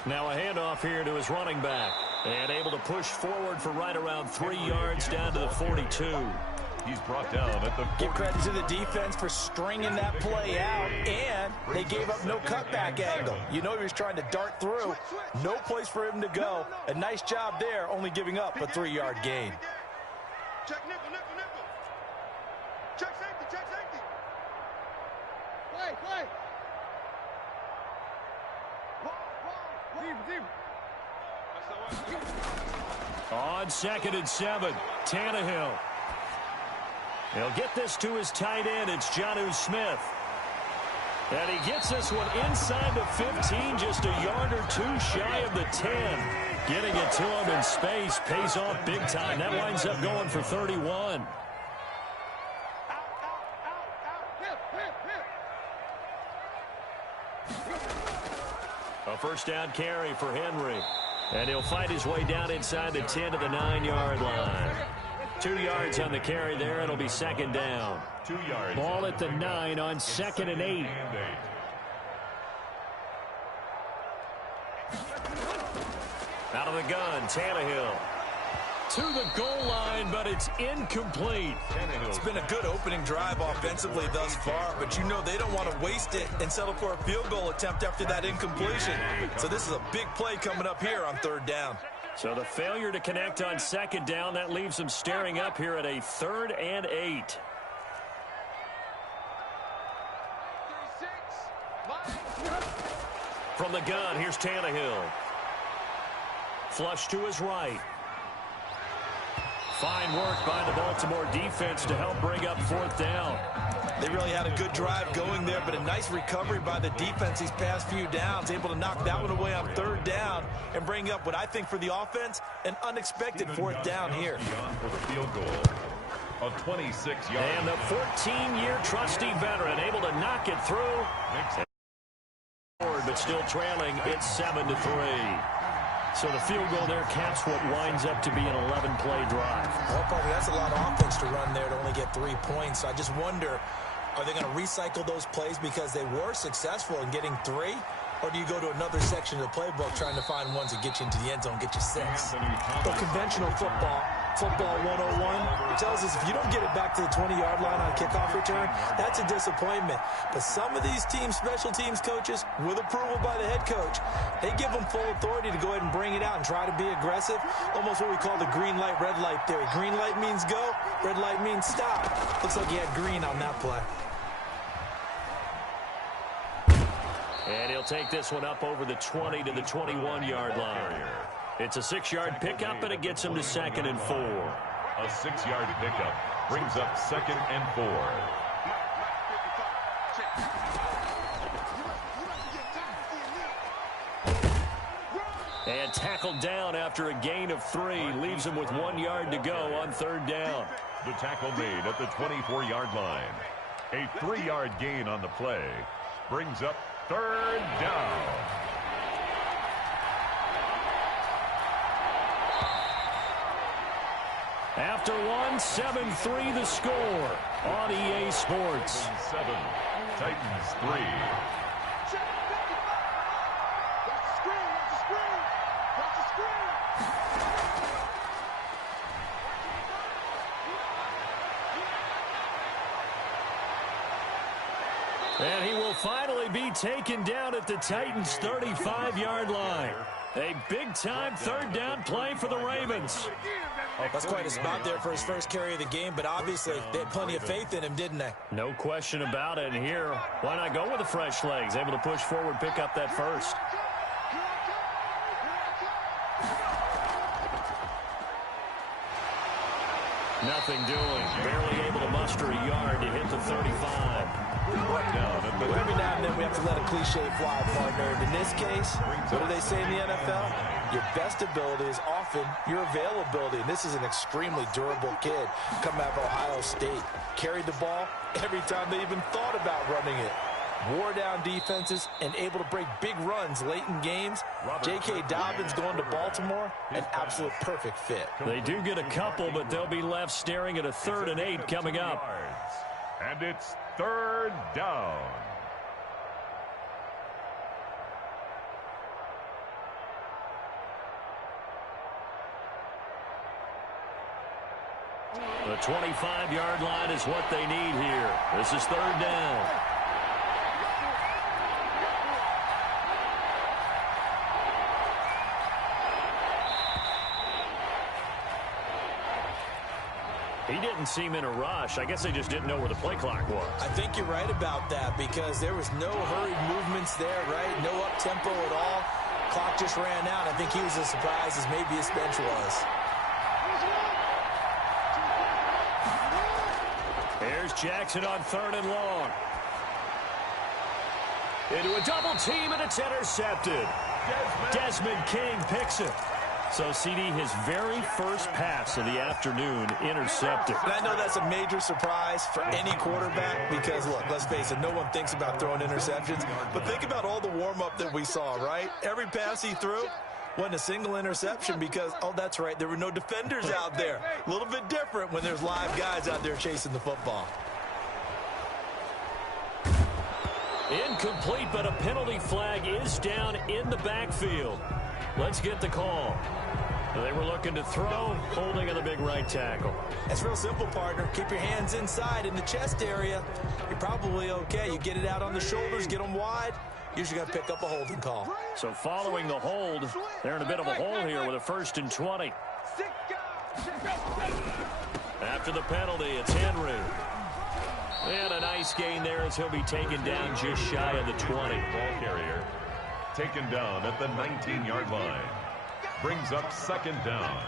Now a handoff here to his running back. And able to push forward for right around 3 yards down to the 42. He's brought down at the 40. Give credit to the defense for stringing that play out, and they gave up no cutback angle. You know he was trying to dart through. No place for him to go. A nice job there, only giving up a 3-yard gain. Check nickel, nickel, nickel. Check safety, check safety. Play, play. Deep. On 2nd and 7, Tannehill. He'll get this to his tight end. It's Jonnu Smith. And he gets this one inside the 15, just a yard or two shy of the 10. Getting it to him in space pays off big time. That winds up going for 31. A first down carry for Henry. And he'll fight his way down inside the 10 to the 9-yard line. 2 yards on the carry there. It'll be 2nd down. 2 yards. Ball at the 9 on 2nd and 8. Out of the gun, Tannehill. To the goal line, but it's incomplete. It's been a good opening drive offensively thus far, but you know they don't want to waste it and settle for a field goal attempt after that incompletion. So this is a big play coming up here on 3rd down. So the failure to connect on 2nd down, that leaves them staring up here at a 3rd and 8. From the gun, here's Tannehill. Flush to his right. Fine work by the Baltimore defense to help bring up 4th down. They really had a good drive going there, but a nice recovery by the defense these past few downs, able to knock that one away on 3rd down and bring up what I think for the offense, an unexpected 4th down here. For the field goal. A 26-yard. And the 14-year trusty veteran able to knock it through. But still trailing, it's 7-3. So the field goal there caps what winds up to be an 11-play drive. Well, Parker, that's a lot of offense to run there to only get 3 points. So I just wonder, are they going to recycle those plays because they were successful in getting 3? Or do you go to another section of the playbook trying to find ones that get you into the end zone, get you 6? But conventional football 101, tells us if you don't get it back to the 20-yard line on kickoff return, that's a disappointment. But some of these teams, special teams coaches, with approval by the head coach, they give them full authority to go ahead and bring it out and try to be aggressive. Almost what we call the green light, red light theory. Green light means go, red light means stop. Looks like he had green on that play. And he'll take this one up over the 20 to the 21-yard line. It's a 6-yard pickup, and it gets him to 2nd and 4. A 6-yard pickup brings up 2nd and 4. And tackled down after a gain of 3. Leaves him with 1 yard to go on 3rd down. The tackle made at the 24-yard line. A 3-yard gain on the play brings up 3rd down. After one, 7-3 the score on EA Sports. 7, Titans 3. And he will finally be taken down at the Titans' 35-yard line. A big-time 3rd down play for the Ravens. That's quite a spot there for his first carry of the game, but obviously they had plenty of faith in him, didn't they? No question about it. And here, why not go with the fresh legs? Able to push forward, pick up that first. Nothing doing. Barely able to muster a yard to hit the 35. Every now and then we have to let a cliche fly, partner. In this case, what do they say in the NFL? Your best ability is often your availability. And this is an extremely durable kid coming out of Ohio State. Carried the ball every time they even thought about running it. Wore down defenses and able to break big runs late in games. J.K. Dobbins going to Baltimore, an absolute perfect fit. They do get a couple, but they'll be left staring at a 3rd and 8 coming up. And it's 3rd down. The 25-yard line is what they need here. This is third down. He didn't seem in a rush. I guess they just didn't know where the play clock was. I think you're right about that because there was no hurried movements there, right? No up-tempo at all. Clock just ran out. I think he was as surprised as maybe his bench was. Here's Jackson on third and long. Into a double team, and it's intercepted. Desmond King picks it. So, CD, his very first pass of the afternoon intercepted. And I know that's a major surprise for any quarterback because, look, let's face it, no one thinks about throwing interceptions. But think about all the warm-up that we saw, right? Every pass he threw wasn't a single interception because, oh, that's right, there were no defenders out there. A little bit different when there's live guys out there chasing the football. Incomplete, but a penalty flag is down in the backfield. Let's get the call. They were looking to throw, holding on the big right tackle. That's real simple, partner. Keep your hands inside in the chest area. You're probably okay. You get it out on the shoulders, get them wide. Usually going to pick up a holding call. So following the hold, they're in a bit of a hole here with a 1st and 20. After the penalty, it's Henry. And a nice gain there as he'll be taken down just shy of the 20. Ball carrier taken down at the 19-yard line. Brings up 2nd down.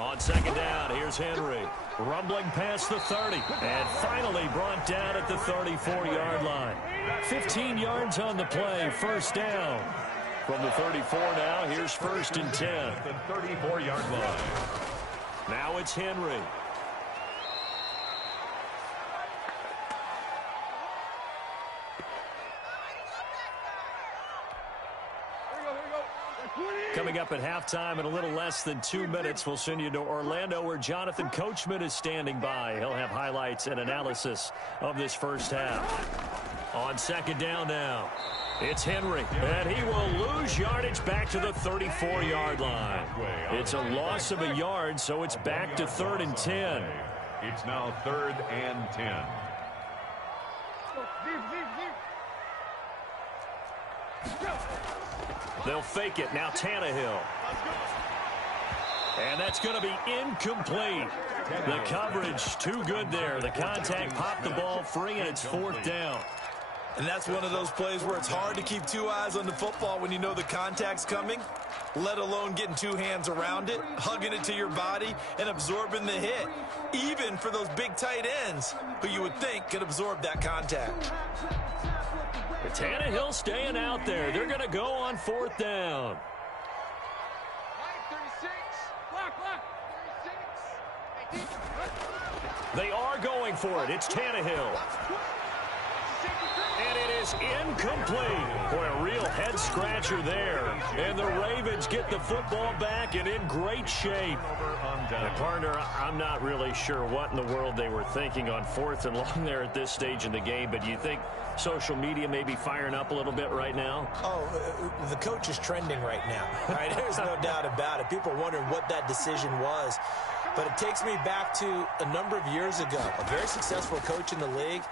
On 2nd down, here's Henry. Rumbling past the 30. And finally brought down at the 34-yard line. 15 yards on the play, 1st down. From the 34 now, here's 1st and 10. At the 34-yard line. Now it's Henry. Coming up at halftime in a little less than 2 minutes, we'll send you to Orlando where Jonathan Coachman is standing by. He'll have highlights and analysis of this first half. On 2nd down now, it's Henry, and he will lose yardage back to the 34-yard line. It's a loss of a yard, so it's back to 3rd and 10. It's now 3rd and 10. They'll fake it. Now Tannehill. And that's going to be incomplete. The coverage too good there. The contact popped the ball free, and it's 4th down. And that's one of those plays where it's hard to keep 2 eyes on the football when you know the contact's coming, let alone getting 2 hands around it, hugging it to your body, and absorbing the hit, even for those big tight ends who you would think could absorb that contact. Tannehill staying out there. They're going to go on 4th down. They are going for it. It's Tannehill. And it is incomplete. Boy, a real head-scratcher there. And the Ravens get the football back and in great shape. And partner, I'm not really sure what in the world they were thinking on 4th and long there at this stage in the game, but do you think social media may be firing up a little bit right now? Oh, the coach is trending right now. Right? There's no doubt about it. People are wondering what that decision was. But it takes me back to a number of years ago. A very successful coach in the league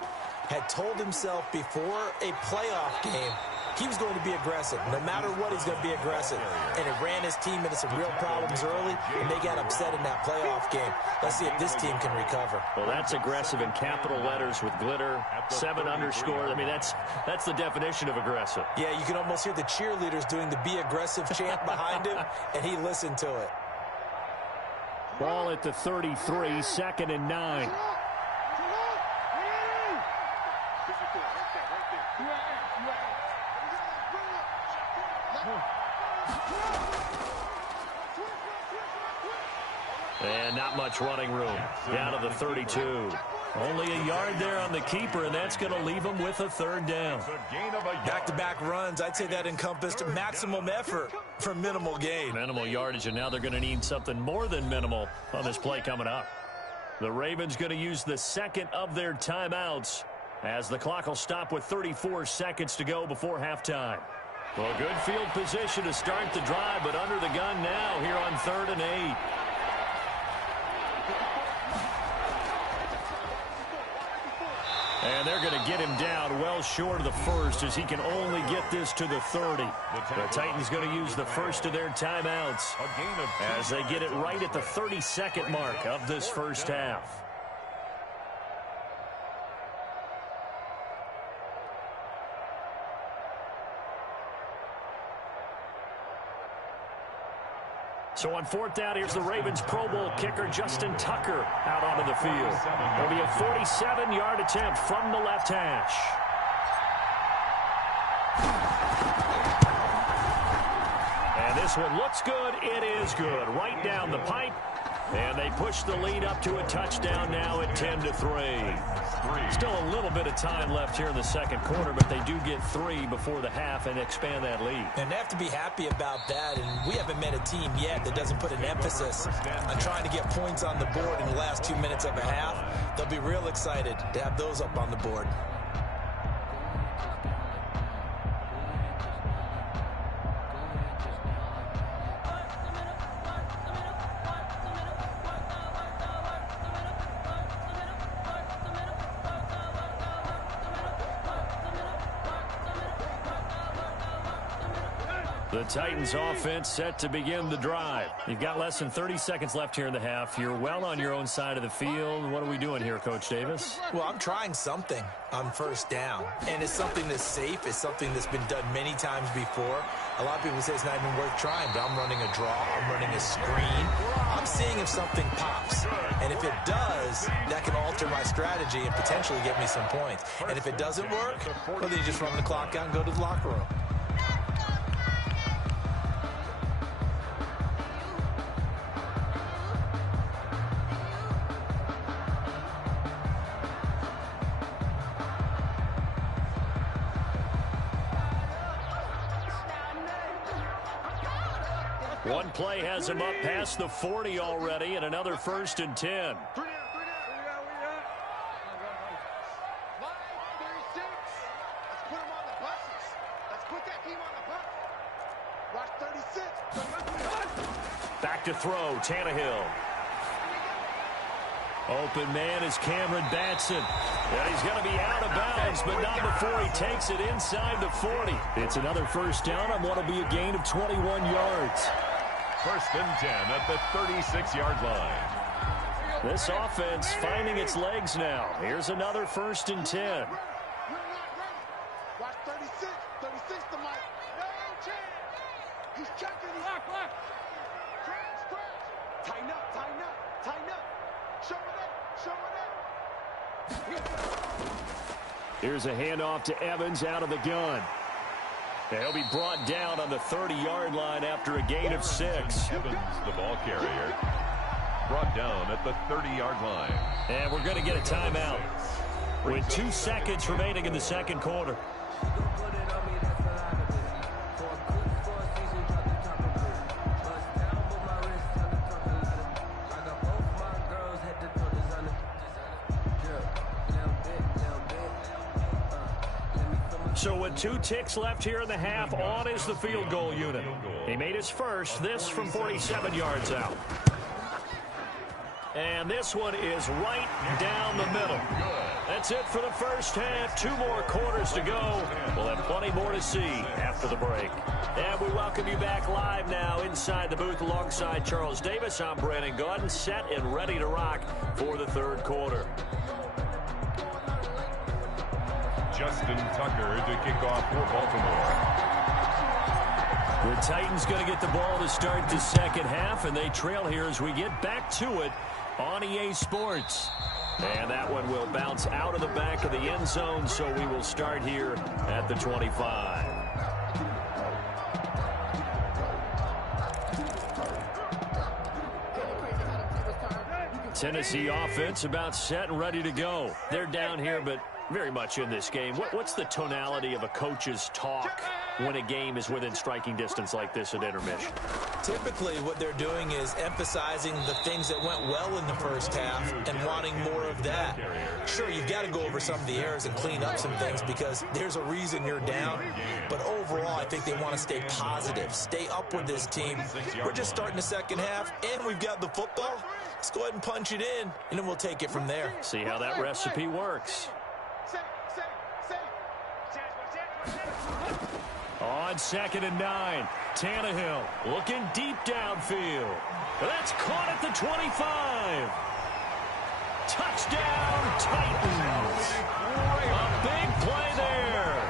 had told himself before a playoff game he was going to be aggressive. No matter what, he's going to be aggressive. And it ran his team into some real problems early, and they got upset in that playoff game. Let's see if this team can recover. Well, that's aggressive in capital letters with glitter, 7 underscore. I mean, that's the definition of aggressive. Yeah, you can almost hear the cheerleaders doing the be aggressive chant behind him, and he listened to it. Ball at the 33, 2nd and 9. And not much running room. Down to the 32. Only a yard there on the keeper, and that's going to leave him with a 3rd down. Back-to-back runs, I'd say that encompassed maximum effort for minimal gain. Minimal yardage, and now they're going to need something more than minimal on this play coming up. The Ravens going to use the 2nd of their timeouts as the clock will stop with 34 seconds to go before halftime. Well, good field position to start the drive, but under the gun now here on 3rd and 8. And they're going to get him down well short of the first, as he can only get this to the 30. The Titans going to use the first of their timeouts as they get it right at the 32nd mark of this first half. So on 4th down, here's the Ravens Pro Bowl kicker Justin Tucker out onto the field. It'll be a 47-yard attempt from the left hash. And this one looks good. It is good. Right down the pipe. And they push the lead up to a touchdown now at 10-3. Still a little bit of time left here in the second quarter, but they do get 3 before the half and expand that lead. And they have to be happy about that, and we haven't met a team yet that doesn't put an emphasis on trying to get points on the board in the last 2 minutes of a half. They'll be real excited to have those up on the board. The Titans offense set to begin the drive. You've got less than 30 seconds left here in the half. You're well on your own side of the field. What are we doing here, Coach Davis? Well, I'm trying something on 1st down, and it's something that's safe. It's something that's been done many times before. A lot of people say it's not even worth trying, but I'm running a draw. I'm running a screen. I'm seeing if something pops, and if it does, that can alter my strategy and potentially get me some points. And if it doesn't work, well, then you just run the clock out and go to the locker room. One play has him up past the 40 already, and another 1st and 10. 3 down. Line 36. Let's put them on the buses. Let's put that team on the bus. Watch 36. Back to throw, Tannehill. Open man is Cameron Batson. And he's going to be out of bounds, but not before he takes it inside the 40. It's another 1st down on what will be a gain of 21 yards. 1st and 10 at the 36-yard line. This offense finding its legs now. Here's another 1st and 10. You're not ready. Watch 36. 36 to Mike. No chance. He's checking. Lock. Scratch. Tighten up. Show it up. Here's a handoff to Evans out of the gun. He'll be brought down on the 30-yard line after a gain of 6. Evans, the ball carrier, brought down at the 30-yard line. And we're going to get a timeout with 2 seconds remaining in the second quarter. So with 2 ticks left here in the half, on is the field goal unit. He made his first, this from 47 yards out. And this one is right down the middle. That's it for the first half. 2 more quarters to go. We'll have plenty more to see after the break. And we welcome you back live now inside the booth alongside Charles Davis. I'm Brandon Gordon, set and ready to rock for the 3rd quarter. Justin Tucker to kick off for Baltimore. The Titans going to get the ball to start the second half, and they trail here as we get back to it on EA Sports. And that one will bounce out of the back of the end zone, so we will start here at the 25. Tennessee offense about set and ready to go. They're down here, but very much in this game. What's the tonality of a coach's talk when a game is within striking distance like this at intermission? Typically, what they're doing is emphasizing the things that went well in the first half and wanting more of that. Sure, you've got to go over some of the errors and clean up some things because there's a reason you're down. But overall, I think they want to stay positive, stay up with this team. We're just starting the second half, and we've got the football. Let's go ahead and punch it in, and then we'll take it from there. See how that recipe works. On 2nd and 9, Tannehill looking deep downfield. That's caught at the 25. Touchdown, Titans. A big play there.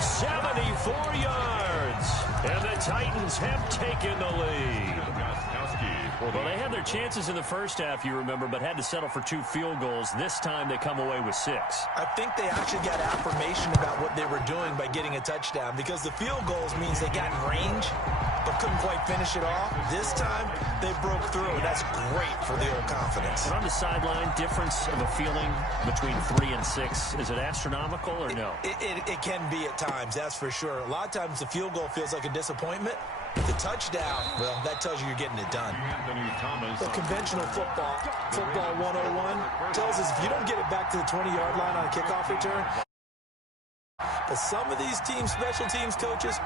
74 yards. And the Titans have taken the lead. Well, they had their chances in the first half, you remember, but had to settle for 2 field goals. This time they come away with 6. I think they actually got affirmation about what they were doing by getting a touchdown because the field goals means they got in range but couldn't quite finish it off. This time they broke through, and that's great for the old confidence. But on the sideline, difference of a feeling between 3 and 6, is it astronomical or no? It can be at times, that's for sure. A lot of times the field goal feels like a disappointment. The touchdown, well, that tells you you're getting it done. The conventional football 101, tells us if you don't get it back to the 20-yard line on a kickoff return, but some of these teams, special teams coaches,